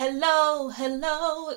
Hello,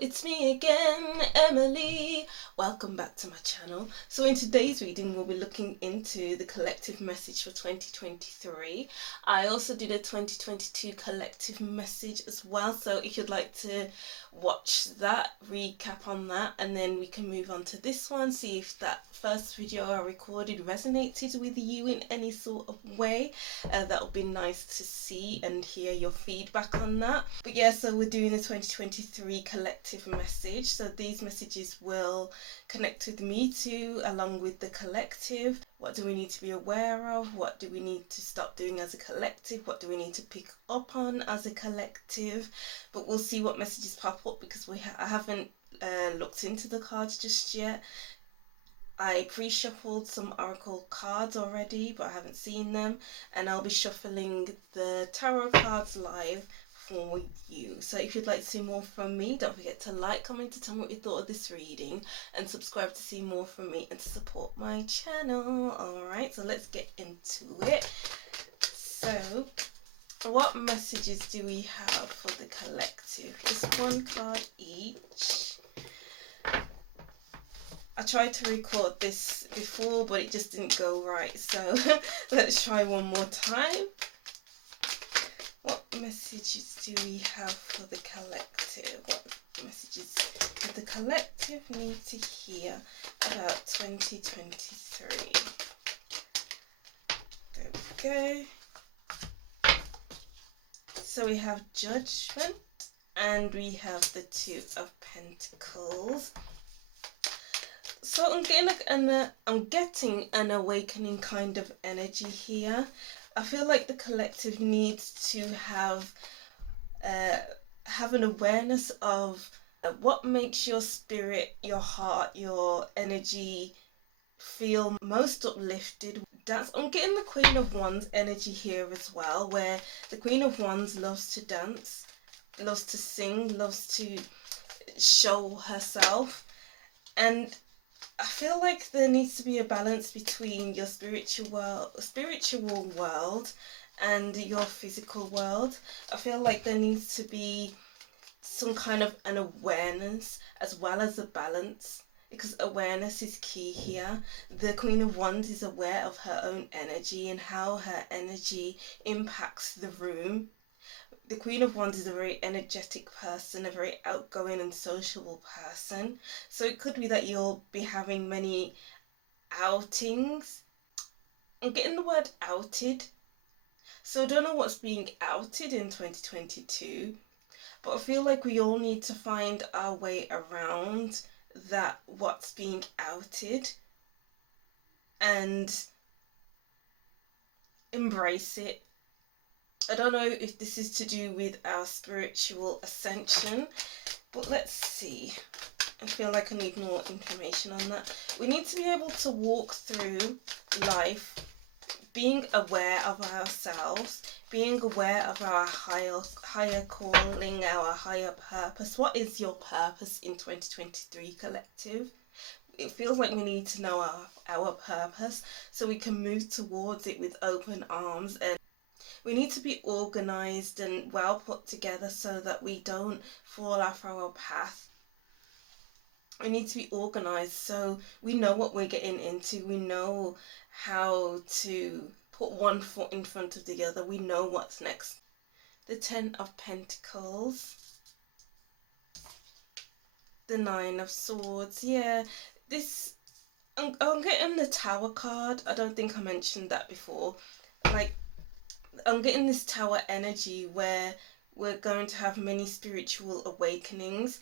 it's me again, Emily. Welcome back to my channel. So in today's reading, we'll be looking into the collective message for 2023. I also did a 2022 collective message as well. So if you'd like to watch that, recap on that, and then we can move on to this one, see if that first video I recorded resonated with you in any sort of way. That would be nice to see and hear your feedback on that. But yeah, so we're doing the 2023 collective message. So these messages will connect with me too, along with the collective. What do we need to be aware of? What do we need to stop doing as a collective? What do we need to pick up on as a collective? But we'll see what messages pop up because I haven't looked into the cards just yet. I pre-shuffled some oracle cards already, but I haven't seen them, and I'll be shuffling the tarot cards live for you. So if you'd like to see more from me, don't forget to like, comment, to tell me what you thought of this reading, and subscribe to see more from me and to support my channel. Alright, so let's get into it. So what messages do we have for the collective? Just one card each. I tried to record this before, but it just didn't go right. So let's try one more time. What messages do we have for the collective? What messages does the collective need to hear about 2023? There we go. So we have Judgment and we have the Two of Pentacles. So I'm getting an awakening kind of energy here. I feel like the collective needs to have an awareness of what makes your spirit, your heart, your energy feel most uplifted. I'm getting the Queen of Wands energy here as well, where the Queen of Wands loves to dance, loves to sing, loves to show herself, and I feel like there needs to be a balance between your spiritual world and your physical world. I feel like there needs to be some kind of an awareness as well as a balance, because awareness is key here. The Queen of Wands is aware of her own energy and how her energy impacts the room. The Queen of Wands is a very energetic person, a very outgoing and sociable person. So it could be that you'll be having many outings. I'm getting the word outed. So I don't know what's being outed in 2022. But I feel like we all need to find our way around that, what's being outed, and embrace it. I don't know if this is to do with our spiritual ascension, but let's see. I feel like I need more information on that. We need to be able to walk through life being aware of ourselves, being aware of our higher calling, our higher purpose. What is your purpose in 2023, collective? It feels like we need to know our purpose so we can move towards it with open arms, and we need to be organised and well put together so that we don't fall off our path. We need to be organised so we know what we're getting into. We know how to put one foot in front of the other. We know what's next. The Ten of Pentacles. The Nine of Swords. Yeah, I'm getting the Tower card. I don't think I mentioned that before. Like, I'm getting this Tower energy where we're going to have many spiritual awakenings.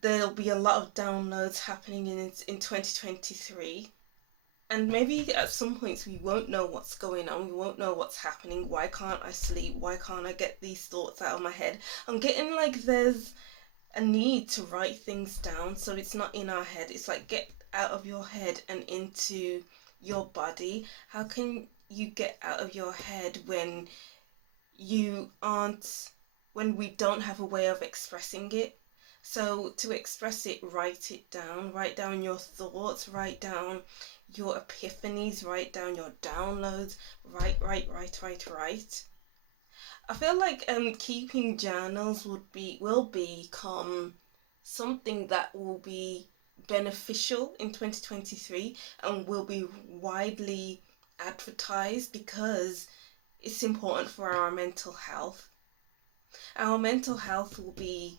There'll be a lot of downloads happening in 2023, and maybe at some points we won't know what's going on, we won't know what's happening. Why can't I sleep? Why can't I get these thoughts out of my head? I'm getting like there's a need to write things down so it's not in our head. It's like, get out of your head and into your body. How can you get out of your head when we don't have a way of expressing it? So to express it, write it down. Write down your thoughts, write down your epiphanies, write down your downloads. Write. I feel like keeping journals will become something that will be beneficial in 2023 and will be widely advertised because it's important for our mental health. Our mental health will be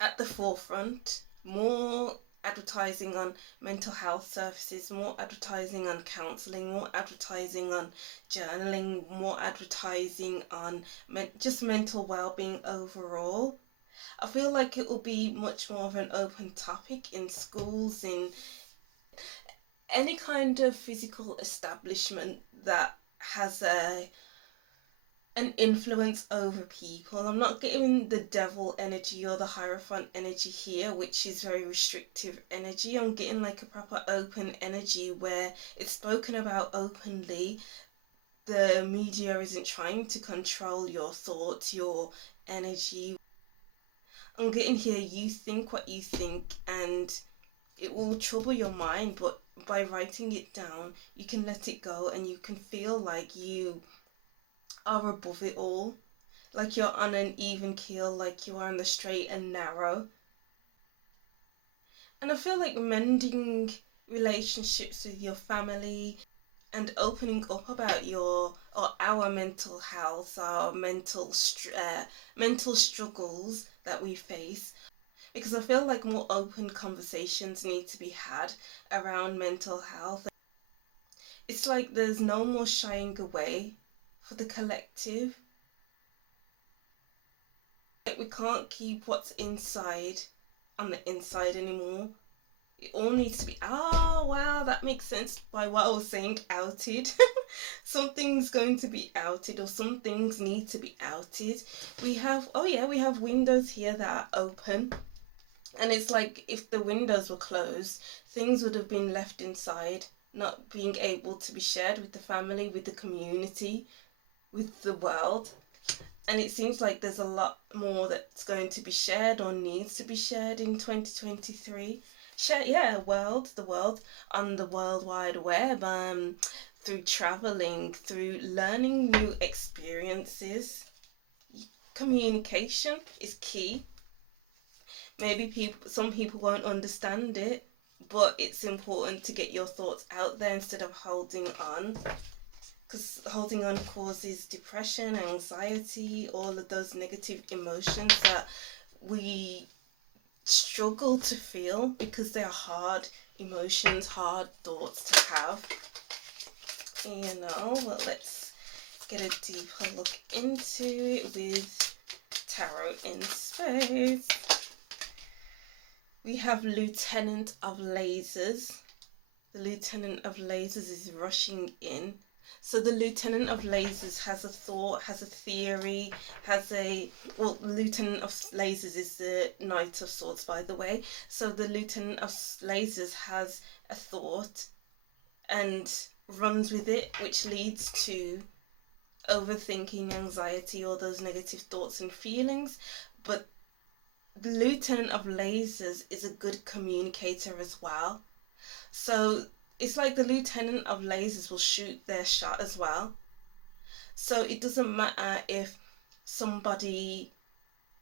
at the forefront, more advertising on mental health services, more advertising on counselling, more advertising on journaling, more advertising on just mental well-being overall. I feel like it will be much more of an open topic in schools, in any kind of physical establishment that has an influence over people. I'm not getting the devil energy or the Hierophant energy here, which is very restrictive energy. I'm getting like a proper open energy where it's spoken about openly. The media isn't trying to control your thoughts, your energy. I'm getting here, you think what you think, and it will trouble your mind, but by writing it down, you can let it go and you can feel like you are above it all, like you're on an even keel, like you are on the straight and narrow. And I feel like mending relationships with your family and opening up about your or our mental health, our mental struggles that we face, because I feel like more open conversations need to be had around mental health. It's like there's no more shying away for the collective. Like we can't keep what's inside on the inside anymore. It all needs to be, oh wow, that makes sense by what I was saying, outed. Something's going to be outed, or some things need to be outed. We have, oh yeah, we have windows here that are open. And it's like if the windows were closed, things would have been left inside, not being able to be shared with the family, with the community, with the world. And it seems like there's a lot more that's going to be shared or needs to be shared in 2023. Share, yeah, the world on the World Wide Web, through traveling, through learning new experiences. Communication is key. Maybe some people won't understand it, but it's important to get your thoughts out there instead of holding on, because holding on causes depression, anxiety, all of those negative emotions that we struggle to feel because they are hard emotions, hard thoughts to have. Well, let's get a deeper look into it with Tarot in Space. We have Lieutenant of Lasers. The Lieutenant of Lasers is rushing in. So the Lieutenant of Lasers has a thought, has a theory, Lieutenant of Lasers is the Knight of Swords, by the way. So the Lieutenant of Lasers has a thought and runs with it, which leads to overthinking, anxiety, all those negative thoughts and feelings. But the Lieutenant of Lasers is a good communicator as well. So it's like the Lieutenant of Lasers will shoot their shot as well. So it doesn't matter if somebody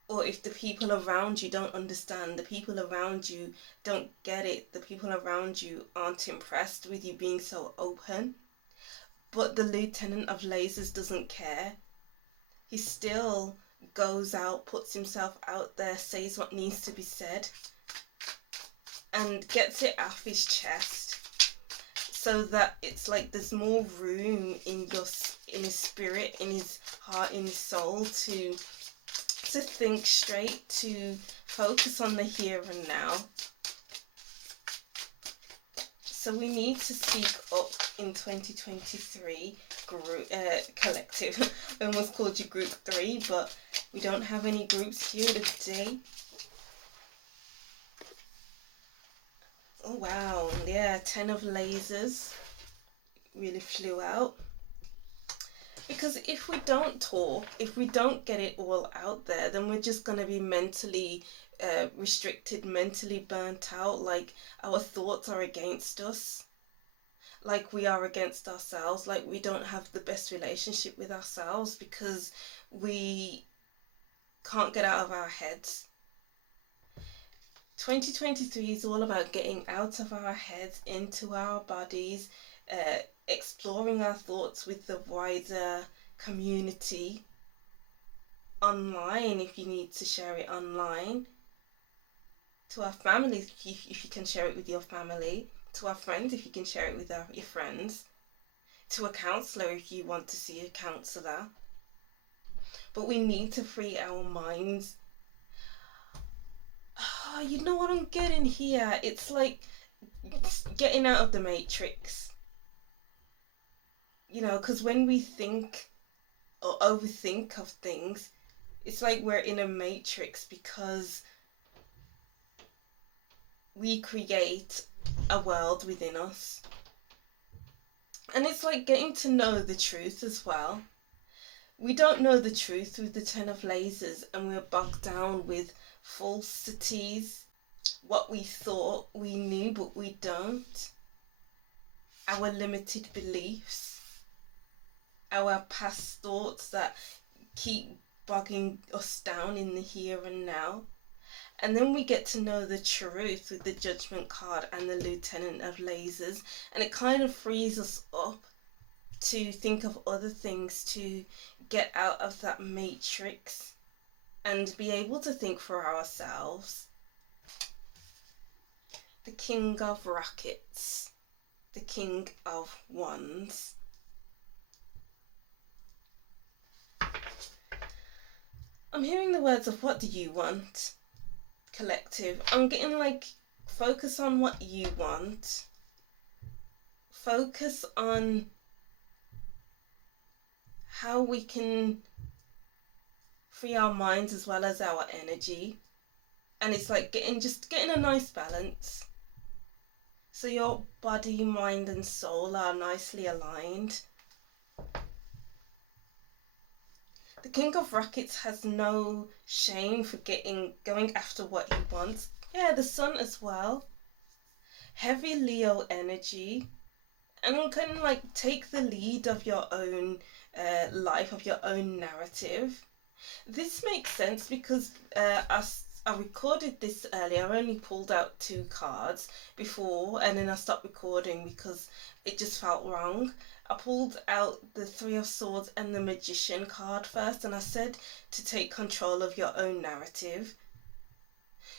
or if the people around you don't understand, the people around you don't get it, the people around you aren't impressed with you being so open. But the Lieutenant of Lasers doesn't care. He still goes out, puts himself out there, says what needs to be said, and gets it off his chest, so that it's like there's more room in his spirit, in his heart, in his soul to think straight, to focus on the here and now. So we need to speak up in 2023, collective. I almost called you group 3, but we don't have any groups here today. Oh wow, yeah, 10 of Lasers really flew out. Because if we don't talk, if we don't get it all out there, then we're just going to be mentally restricted, mentally burnt out, like our thoughts are against us. like we are against ourselves, like we don't have the best relationship with ourselves because we can't get out of our heads. 2023 is all about getting out of our heads, into our bodies, exploring our thoughts with the wider community, online if you need to share it online, to our families if you can share it with your family, to our friends if you can share it with your friends, to a counsellor if you want to see a counsellor. But we need to free our minds. Oh, you know what I'm getting here? It's like getting out of the matrix. You know, because when we think or overthink of things, it's like we're in a matrix because we create a world within us. And it's like getting to know the truth as well. We don't know the truth with the 10 of lasers, and we're bogged down with falsities, what we thought we knew but we don't, our limited beliefs, our past thoughts that keep bogging us down in the here and now. And then we get to know the truth with the Judgment card and the Lieutenant of Lasers, and it kind of frees us up to think of other things, to get out of that matrix and be able to think for ourselves. The King of Rockets, the King of Wands. I'm hearing the words of what do you want, collective. I'm getting like, focus on what you want. Focus on how we can free our minds as well as our energy. And it's like getting a nice balance. So your body, mind and soul are nicely aligned. The King of Rockets has no shame for going after what he wants. Yeah, the Sun as well. Heavy Leo energy. And can like take the lead of your own life, of your own narrative. This makes sense because I recorded this earlier. I only pulled out 2 cards before and then I stopped recording because it just felt wrong. I pulled out the 3 of Swords and the Magician card first, and I said to take control of your own narrative.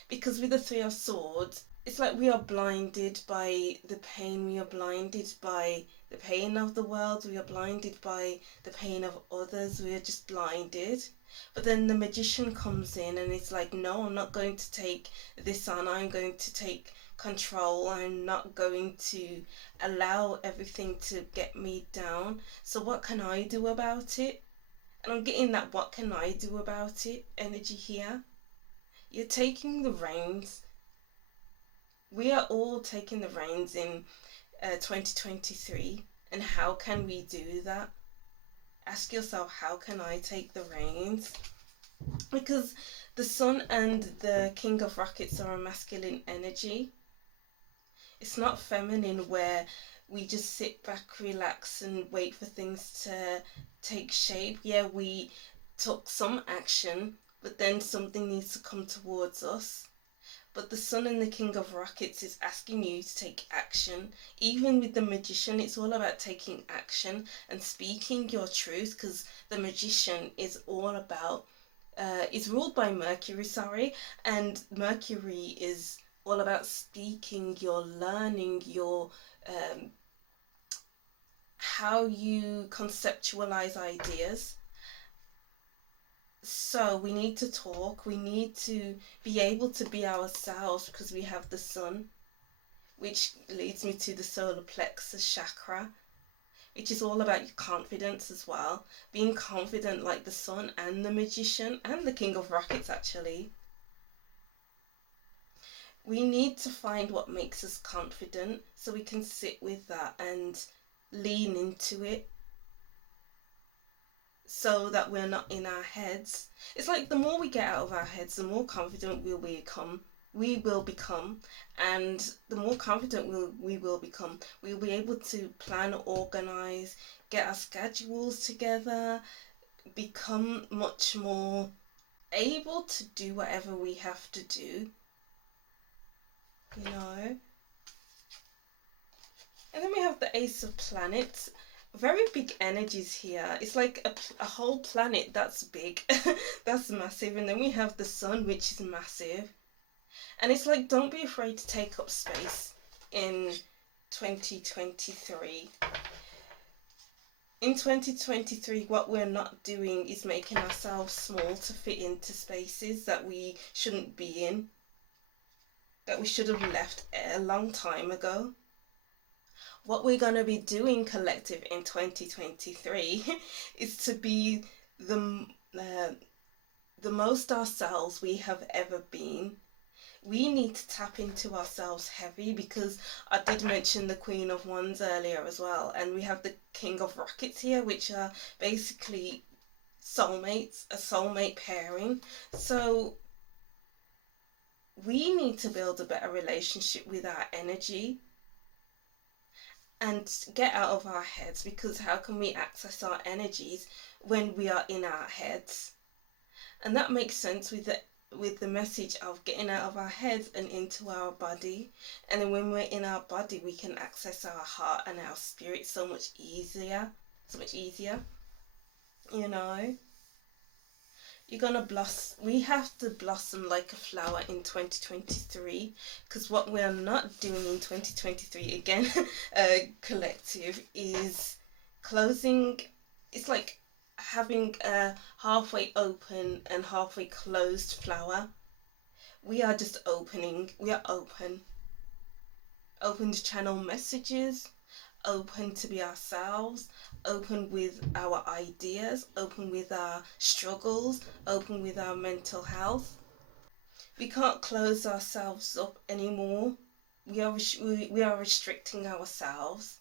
Because with the 3 of Swords, it's like we are blinded by the pain, we are blinded by the pain of the world, we are blinded by the pain of others, we are just blinded. But then the Magician comes in and it's like, no, I'm not going to take this on, I'm going to take control, I'm not going to allow everything to get me down. So what can I do about it? And I'm getting that what can I do about it energy here. You're taking the reins. We are all taking the reins in 2023. And how can we do that? Ask yourself, how can I take the reins? Because the Sun and the King of Rockets are a masculine energy. It's not feminine where we just sit back, relax and wait for things to take shape. Yeah, we took some action, but then something needs to come towards us. But the Sun and the King of Rockets is asking you to take action. Even with the Magician, it's all about taking action and speaking your truth, because the Magician is all about, is ruled by Mercury, and Mercury is all about speaking, your learning, your how you conceptualize ideas. So we need to talk, we need to be able to be ourselves because we have the Sun, which leads me to the solar plexus chakra, which is all about your confidence as well. Being confident like the Sun and the Magician and the King of Rockets actually. We need to find what makes us confident so we can sit with that and lean into it, so that we're not in our heads. It's like the more we get out of our heads, the more confident we'll become. we will become, and the more confident we will become, we'll be able to plan, organize, get our schedules together, become much more able to do whatever we have to do, you know. And then we have the Ace of Planets. Very big energies here. It's like a whole planet that's big. That's massive. And then we have the Sun, which is massive. And it's like, don't be afraid to take up space in 2023. In 2023, what we're not doing is making ourselves small to fit into spaces that we shouldn't be in, that we should have left a long time ago. What we're going to be doing, collective, in 2023 is to be the most ourselves we have ever been. We need to tap into ourselves heavy, because I did mention the Queen of Wands earlier as well, and we have the King of Rockets here, which are basically soulmates, a soulmate pairing. So we need to build a better relationship with our energy and get out of our heads, because how can we access our energies when we are in our heads? And that makes sense with the message of getting out of our heads and into our body. And then when we're in our body, we can access our heart and our spirit so much easier, you know. You're gonna blossom. We have to blossom like a flower in 2023, because what we're not doing in 2023, again, collective, is closing. It's like having a halfway open and halfway closed flower. We are just opening. We are open to channel messages, open to be ourselves, open with our ideas, open with our struggles, open with our mental health. We can't close ourselves up anymore. We are restricting ourselves.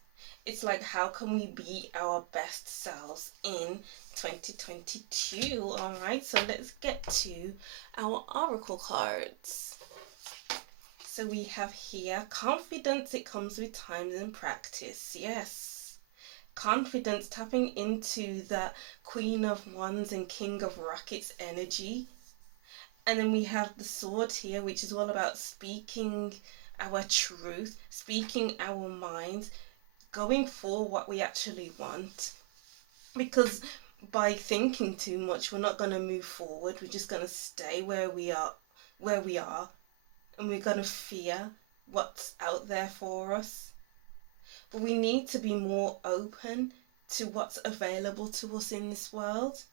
It's like, how can we be our best selves in 2022? All right, so let's get to our oracle cards. So we have here, confidence, it comes with time and practice. Yes. Confidence, tapping into the Queen of Wands and King of Rockets energy. And then we have the Sword here, which is all about speaking our truth, speaking our minds, going for what we actually want. Because by thinking too much, we're not going to move forward. We're just going to stay where we are, and we're going to fear what's out there for us. But we need to be more open to what's available to us in this world.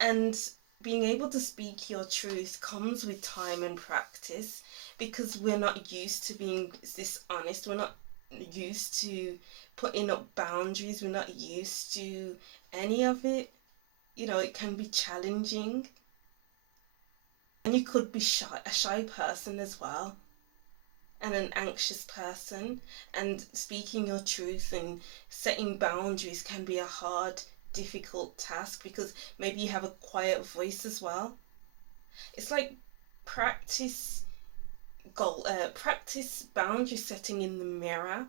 And being able to speak your truth comes with time and practice, because we're not used to being this honest. We're not used to putting up boundaries. We're not used to any of it. You know, it can be challenging. And you could be a shy person as well, and an anxious person, and speaking your truth and setting boundaries can be a hard, difficult task, because maybe you have a quiet voice as well. It's like practice boundary setting in the mirror.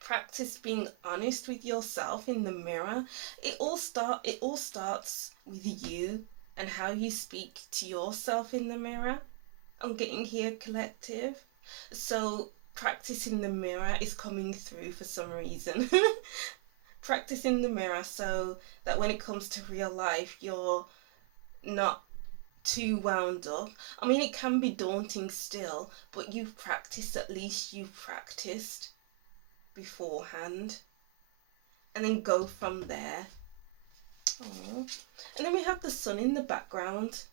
Practice being honest with yourself in the mirror. It all starts with you and how you speak to yourself in the mirror. I'm getting here, collective. So practice in the mirror is coming through for some reason. Practice in the mirror so that when it comes to real life, you're not too wound up. I mean, it can be daunting still, but you've practiced, at least you've practiced beforehand, and then go from there. Aww. And then we have the Sun in the background.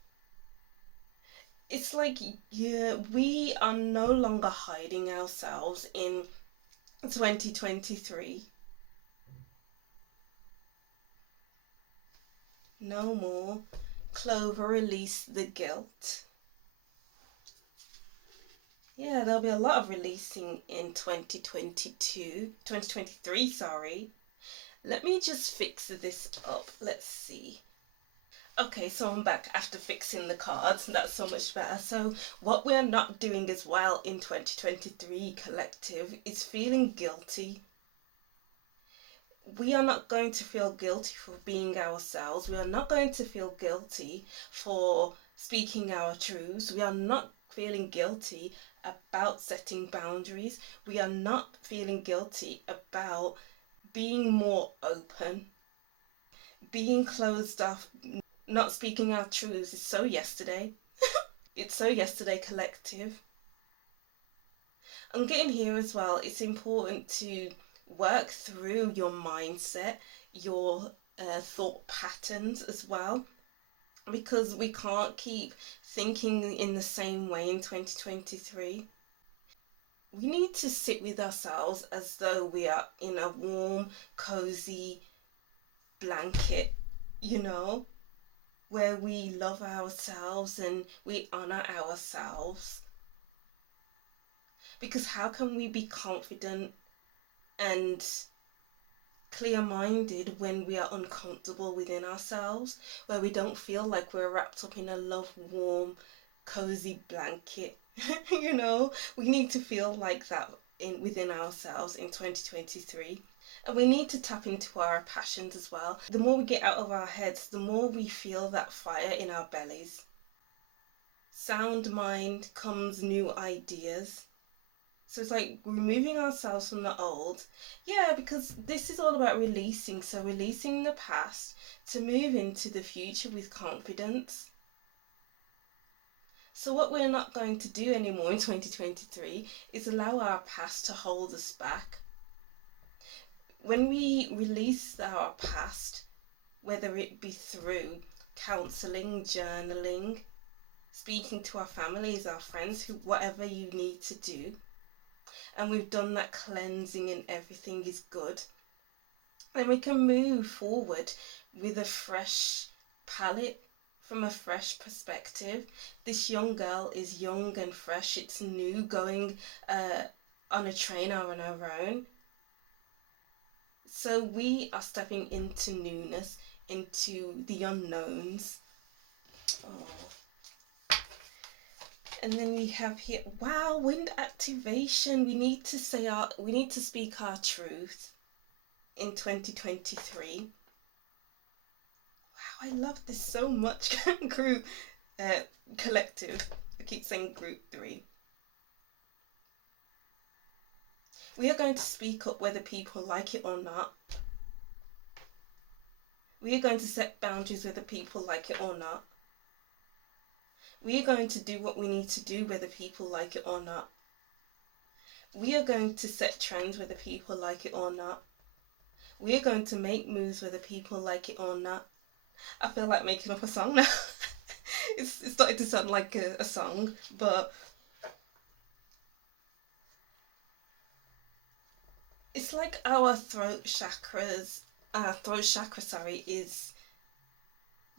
It's like, yeah, we are no longer hiding ourselves in 2023. No more. Clover, release the guilt. Yeah, there'll be a lot of releasing in 2023, sorry. Let me just fix this up. Let's see. Okay, so I'm back after fixing the cards. That's so much better. So what we're not doing as well in 2023 collective is feeling guilty. We are not going to feel guilty for being ourselves. We are not going to feel guilty for speaking our truths. We are not feeling guilty about setting boundaries. We are not feeling guilty about being more open. Being closed off, not speaking our truths is so yesterday. It's so yesterday collective. And getting here as well, it's important to work through your mindset, your thought patterns as well, because we can't keep thinking in the same way in 2023. We need to sit with ourselves as though we are in a warm, cozy blanket, you know, where we love ourselves and we honor ourselves. Because how can we be confident and clear-minded when we are uncomfortable within ourselves, where we don't feel like we're wrapped up in a love warm cozy blanket? You know, we need to feel like that within ourselves in 2023. And we need to tap into our passions as well. The more we get out of our heads, the more we feel that fire in our bellies. Sound mind comes new ideas. So it's like removing ourselves from the old. Yeah, because this is all about releasing. So releasing the past to move into the future with confidence. So what we're not going to do anymore in 2023 is allow our past to hold us back. When we release our past, whether it be through counselling, journaling, speaking to our families, our friends, whatever you need to do, and we've done that cleansing and everything is good, then we can move forward with a fresh palette, from a fresh perspective. This young girl is young and fresh. It's new, going on a train or on our own. So we are stepping into newness, into the unknowns. Oh. And then we have here, wow, wind activation. We need to speak our truth in 2023. Wow, I love this so much. Group collective. I keep saying group 3. We are going to speak up whether people like it or not. We are going to set boundaries whether people like it or not. We are going to do what we need to do whether people like it or not. We are going to set trends whether people like it or not. We are going to make moves whether people like it or not. I feel like making up a song now. It's starting to sound like a song, but it's like our throat chakra, is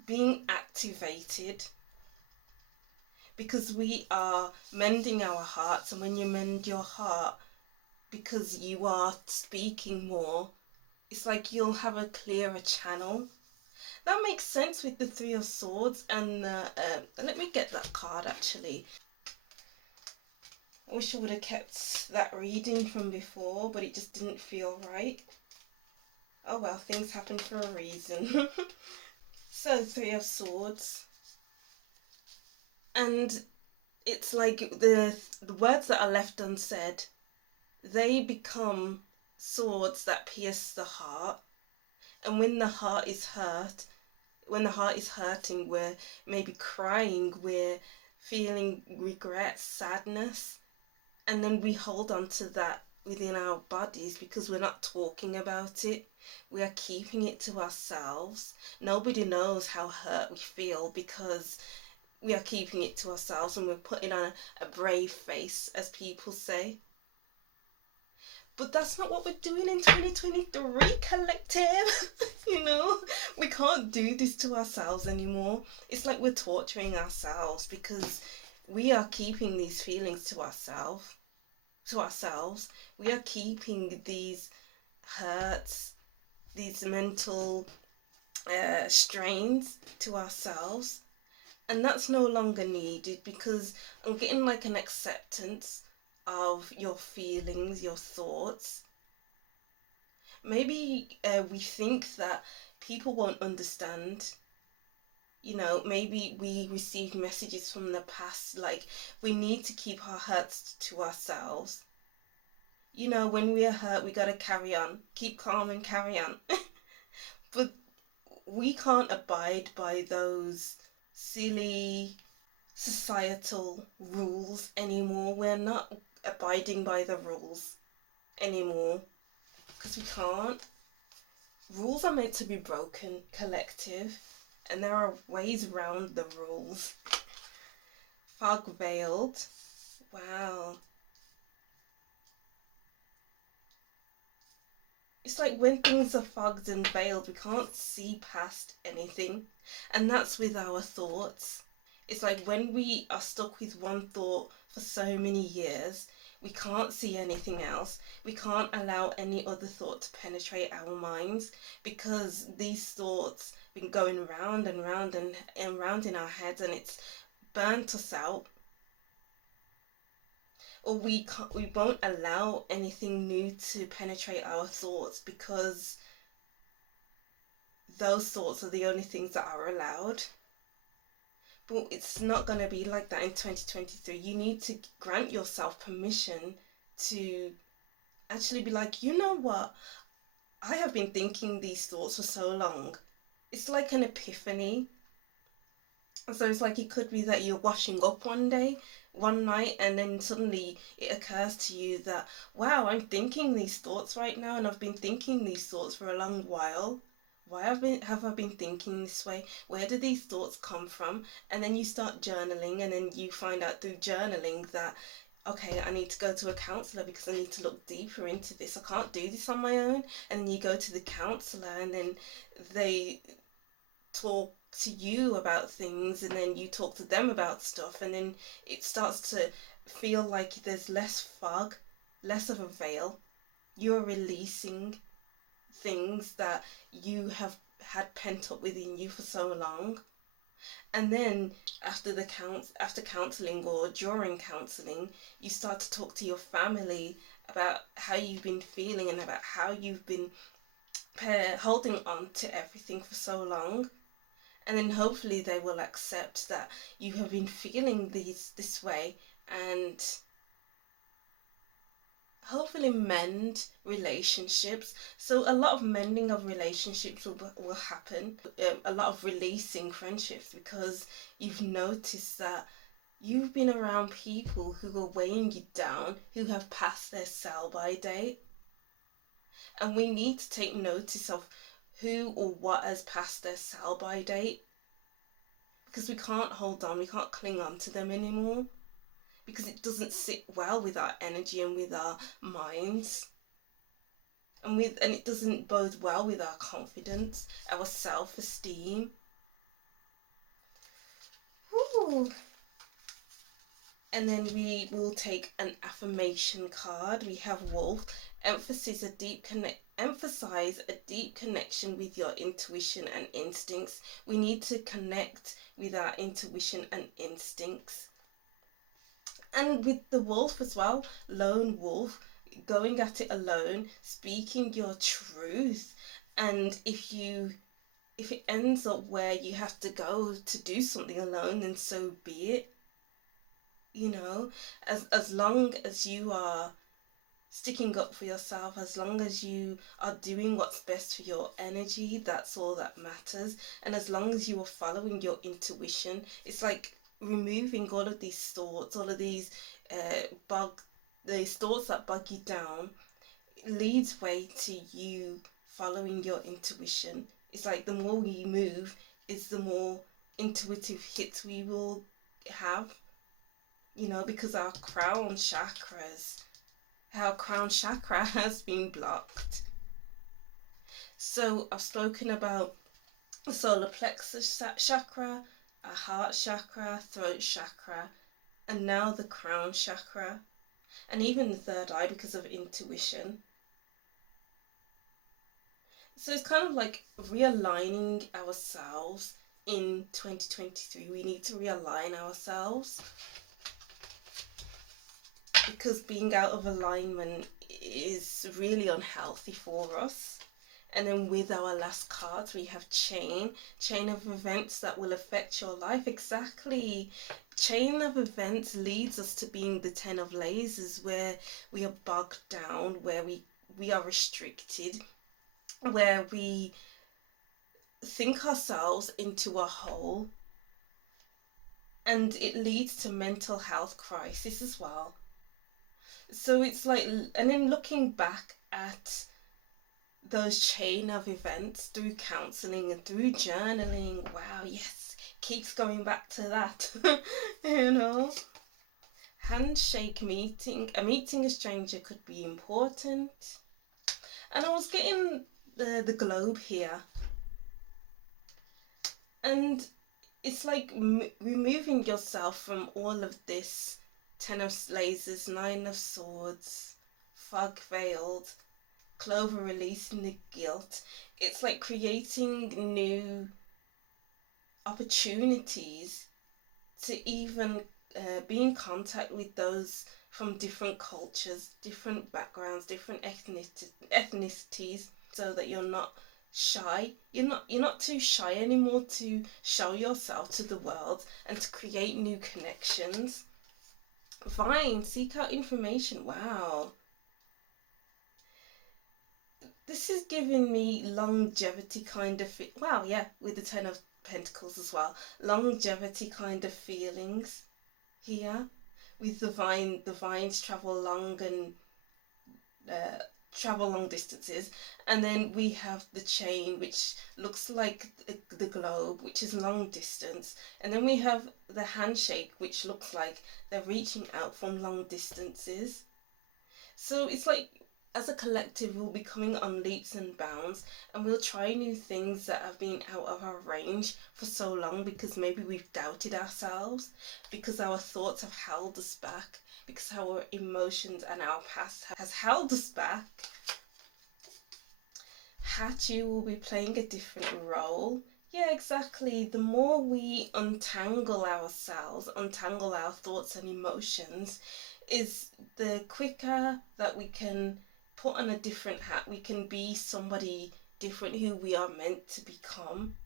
being activated, because we are mending our hearts. And when you mend your heart, because you are speaking more, it's like you'll have a clearer channel. That makes sense with the 3 of Swords and let me get that card actually. I wish I would have kept that reading from before, but it just didn't feel right. Oh well, things happen for a reason. So 3 of Swords. And it's like the words that are left unsaid, they become swords that pierce the heart. And when the heart is hurt, when the heart is hurting, we're maybe crying, we're feeling regret, sadness, and then we hold on to that within our bodies because we're not talking about it. We are keeping it to ourselves. Nobody knows how hurt we feel because we are keeping it to ourselves, and we're putting on a brave face, as people say. But that's not what we're doing in 2023, collective. You know, we can't do this to ourselves anymore. It's like we're torturing ourselves because we are keeping these feelings to ourselves. We are keeping these hurts, these mental strains to ourselves, and that's no longer needed because I'm getting like an acceptance of your feelings, your thoughts. Maybe we think that people won't understand. You know, maybe we received messages from the past like we need to keep our hurts to ourselves. You know, when we are hurt, we gotta carry on, keep calm and carry on. But we can't abide by those silly societal rules anymore. We're not abiding by the rules anymore because we can't. Rules are meant to be broken, collective, and there are ways around the rules. Fog veiled. Wow. It's like when things are fogged and veiled, we can't see past anything. And that's with our thoughts. It's like when we are stuck with one thought for so many years, we can't see anything else. We can't allow any other thought to penetrate our minds because these thoughts been going round and round and round in our heads, and it's burnt us out. Or we won't allow anything new to penetrate our thoughts because those thoughts are the only things that are allowed. But it's not going to be like that in 2023. You need to grant yourself permission to actually be like, you know what? I have been thinking these thoughts for so long. It's like an epiphany. So it's like it could be that you're washing up one day, one night, and then suddenly it occurs to you that, wow, I'm thinking these thoughts right now, and I've been thinking these thoughts for a long while. Why have I been thinking this way? Where do these thoughts come from? And then you start journaling, and then you find out through journaling that, okay, I need to go to a counselor because I need to look deeper into this. I can't do this on my own. And then you go to the counselor, and then they talk to you about things, and then you talk to them about stuff, and then it starts to feel like there's less fog, less of a veil. You're releasing things that you have had pent up within you for so long. And then after counseling or during counseling, you start to talk to your family about how you've been feeling and about how you've been holding on to everything for so long. And then hopefully they will accept that you have been feeling this way, and hopefully mend relationships. So a lot of mending of relationships will happen, a lot of releasing friendships, because you've noticed that you've been around people who are weighing you down, who have passed their sell-by date. And we need to take notice of who or what has passed their sell-by date, because we can't hold on, we can't cling on to them anymore, because it doesn't sit well with our energy and with our minds, and it doesn't bode well with our confidence, our self-esteem. Ooh. And then we will take an affirmation card. We have Wolf. Emphasize a deep connection with your intuition and instincts. We need to connect with our intuition and instincts. And with the wolf as well, lone wolf, going at it alone, speaking your truth. And if it ends up where you have to go to do something alone, then so be it. You know, as long as you are sticking up for yourself, as long as you are doing what's best for your energy, that's all that matters. And as long as you are following your intuition, it's like removing all of these thoughts, all of these these thoughts that bug you down, leads way to you following your intuition. It's like the more we move, is the more intuitive hits we will have, you know, because our crown chakra has been blocked. So I've spoken about the solar plexus chakra, our heart chakra, throat chakra, and now the crown chakra, and even the third eye because of intuition. So it's kind of like realigning ourselves in 2023. We need to realign ourselves because being out of alignment is really unhealthy for us. And then with our last cards, we have chain of events that will affect your life. Exactly. Chain of events leads us to being the 10 of lasers, where we are bogged down, where we are restricted, where we think ourselves into a hole, and it leads to mental health crisis as well. So it's like, and then looking back at those chain of events through counseling and through journaling, wow, yes, keeps going back to that. You know, handshake meeting, a meeting a stranger could be important. And I was getting the globe here, and it's like removing yourself from all of this. 10 of lasers, 9 of swords, fog veiled, Clover releasing the guilt. It's like creating new opportunities to even be in contact with those from different cultures, different backgrounds, different ethnicities, so that you're not shy. You're not too shy anymore to show yourself to the world and to create new connections. Vine, seek out information. Wow. This is giving me longevity kind of wow, yeah, with the 10 of Pentacles as well. Longevity kind of feelings here with the vines travel long and uh, travel long distances, and then we have the chain, which looks like the globe, which is long distance, and then we have the handshake, which looks like they're reaching out from long distances. So it's like, as a collective, we'll be coming on leaps and bounds, and we'll try new things that have been out of our range for so long, because maybe we've doubted ourselves, because our thoughts have held us back, because our emotions and our past has held us back. Hatu will be playing a different role. Yeah, exactly. The more we untangle ourselves, untangle our thoughts and emotions, is the quicker that we can put on a different hat. We can be somebody different who we are meant to become.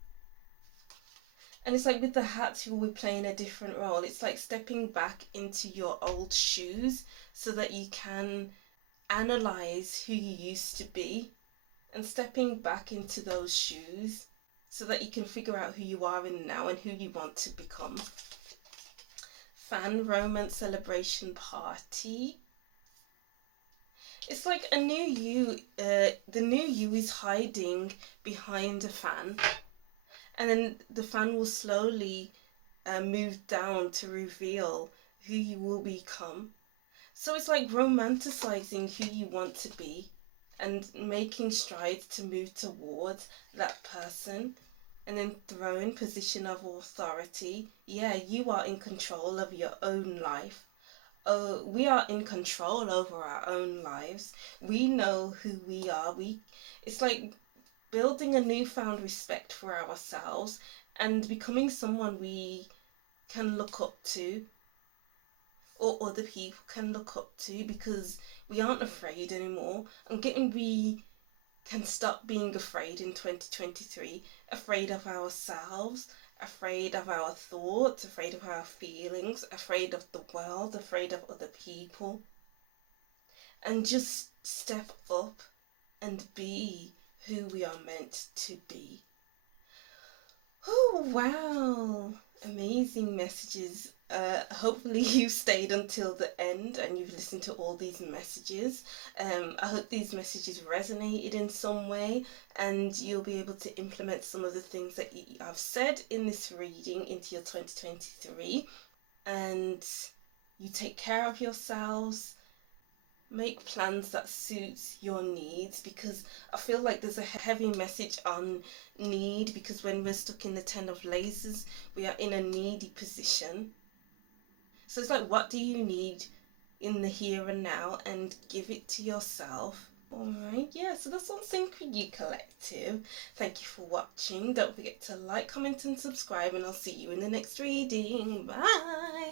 And it's like with the hats, you will be playing a different role. It's like stepping back into your old shoes so that you can analyze who you used to be, and stepping back into those shoes so that you can figure out who you are in now and who you want to become. Fan romance celebration party. It's like a new you, the new you is hiding behind a fan, and then the fan will slowly move down to reveal who you will become. So it's like romanticizing who you want to be and making strides to move towards that person, and then throne, position of authority. Yeah, you are in control of your own life. Oh, we are in control over our own lives. We know who we are. It's like building a newfound respect for ourselves and becoming someone we can look up to, or other people can look up to, because we aren't afraid anymore. We can stop being afraid in 2023, afraid of ourselves, afraid of our thoughts, afraid of our feelings, afraid of the world, afraid of other people, and just step up and be who we are meant to be. Oh, wow. Amazing messages. Hopefully you stayed until the end and you've listened to all these messages. I hope these messages resonated in some way, and you'll be able to implement some of the things that I've said in this reading into your 2023. And you take care of yourselves. Make plans that suits your needs, because I feel like there's a heavy message on need, because when we're stuck in the 10 of lasers, we are in a needy position. So it's like, what do you need in the here and now, and give it to yourself. Alright, yeah, so that's on Sync with You Collective. Thank you for watching. Don't forget to like, comment and subscribe, and I'll see you in the next reading. Bye!